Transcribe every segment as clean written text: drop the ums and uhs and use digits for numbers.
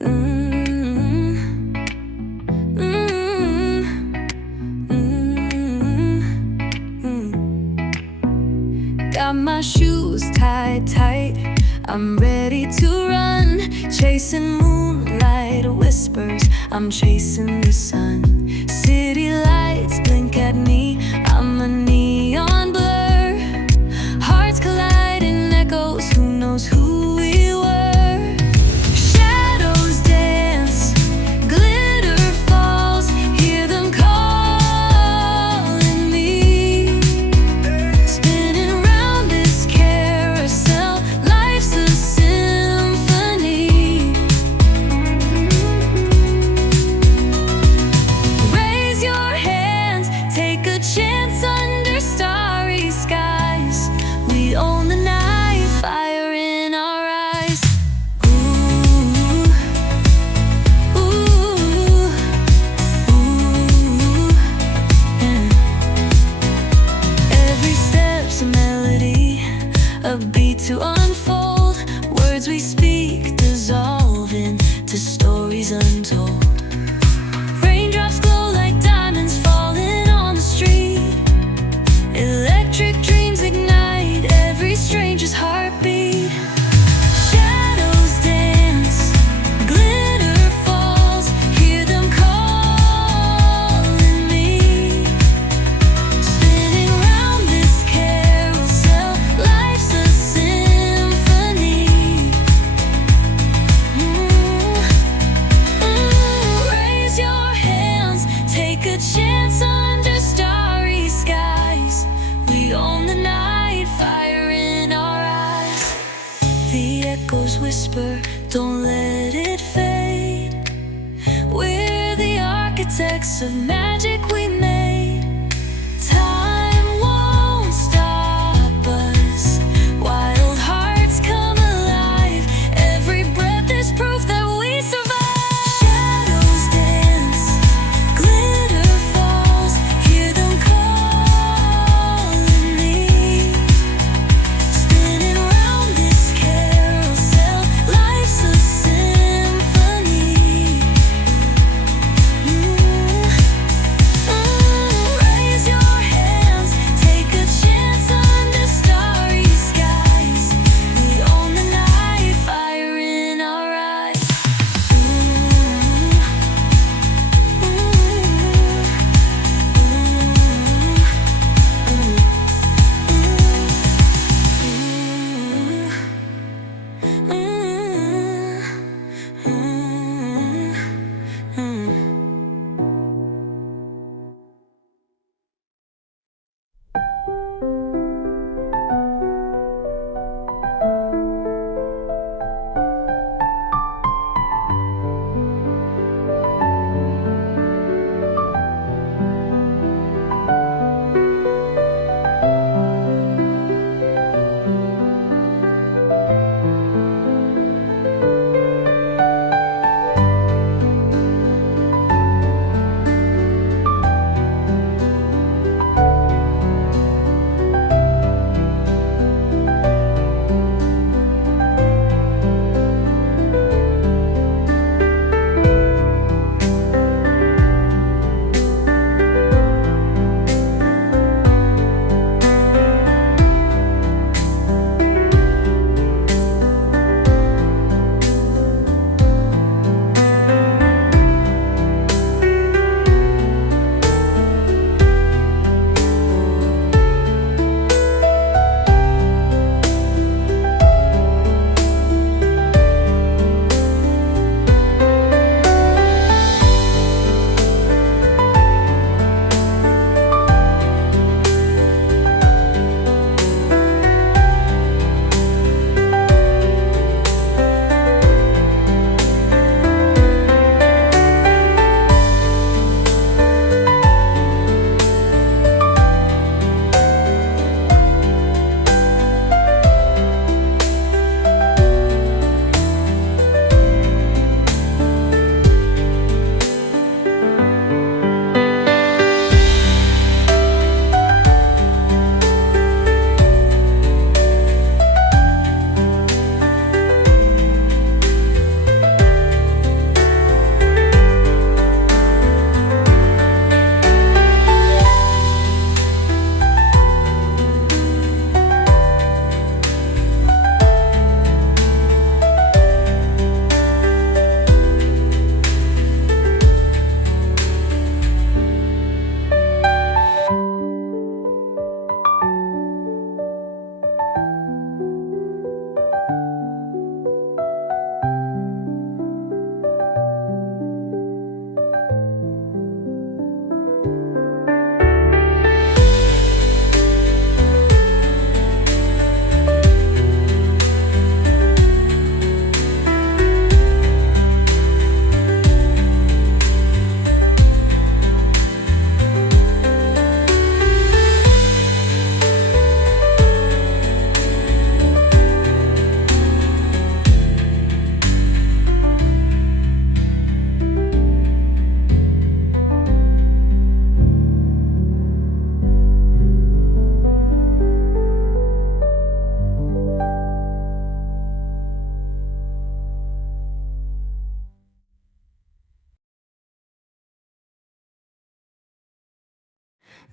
Mm, mm, mm, mm. Got my shoes tied tight, I'm ready to run, chasing moonlight whispers, I'm chasing the sun. City lights blink at me, I'm a neon blur. Hearts collide in echoes, who knows who we were. Shadows dance, glitter falls, hear them calling me. Spinning round this carousel, life's a symphony. Raise your hands, take a chance under starry skies. We own the night, fire in our eyes. Ooh, ooh, ooh, yeah. Every step's a melody, a beat to unfold. Words we speak dissolve into stories untold. Raindrops glow like diamonds falling on the street. Electric dreams ignite every stranger's heartbeat. Shadows dance, glitter falls, hear them calling me. Spinning round this carousel, life's a symphony. Raise your hands, take a chance under starry skies. We own the night, fire in our eyes. The echoes whisper, don't let it fade. We're the architects of magic we made. Time won't stop us, wild hearts come alive. Every breath is proof that we survive. Shadows dance, glitter falls, hear them calling me. Spinning round this carousel, life's a symphony.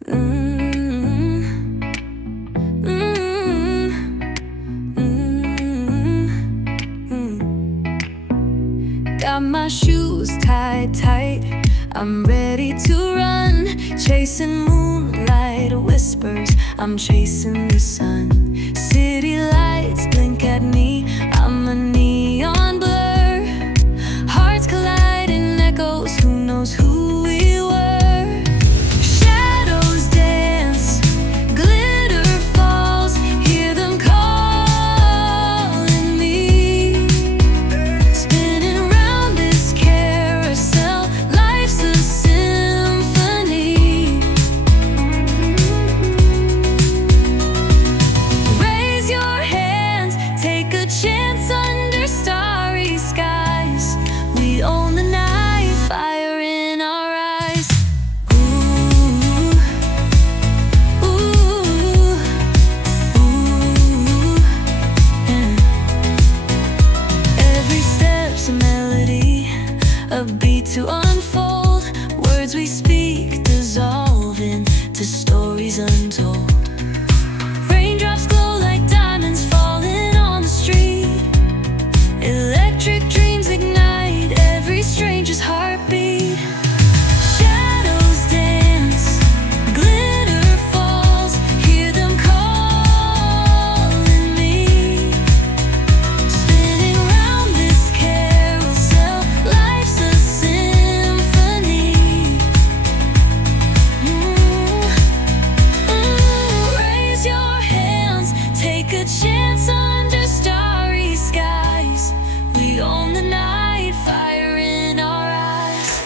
Mm, mm, mm, mm. Got my shoes tied tight, I'm ready to run, chasing moonlight whispers, I'm chasing the sun. City lights blink at me, I'm a neon blur. Hearts collide in echoes, who knows who we were. Shadows dance, glitter falls, hear them calling me. Spinning round this carousel, life's a symphony. Raise your hands, take a chance under starry skies. We own the night, fire in our eyes. Ooh, ooh, ooh, yeah. Every step's a melody, a beat to unfold. Words we speak dissolve into stories untold. Raindrops glow like diamonds falling on the street. Electric dreams ignite every stranger's heartbeat. Shadows dance, glitter falls, hear them calling me. Spinning round this carousel, life's a symphony. Raise your hands, take a chance under starry skies. We own the night, fire in our eyes.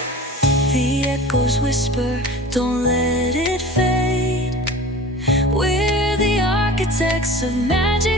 The echoes whisper, don't let it fade. We're the architects of magic